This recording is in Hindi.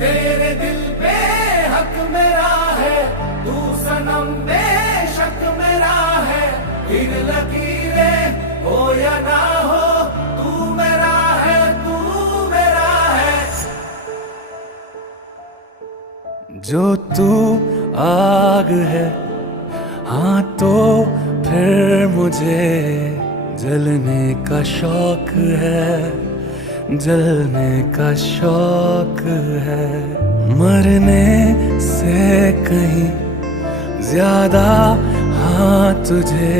तेरे दिल पे हक मेरा है, तू सनम बेशक मेरा है। फिर लकीरें हो या ना हो, तू मेरा है, तू मेरा है। जो तू आग है, हाँ तो फिर मुझे जलने का शौक है, जलने का शौक है। मरने से कहीं ज्यादा हाँ तुझे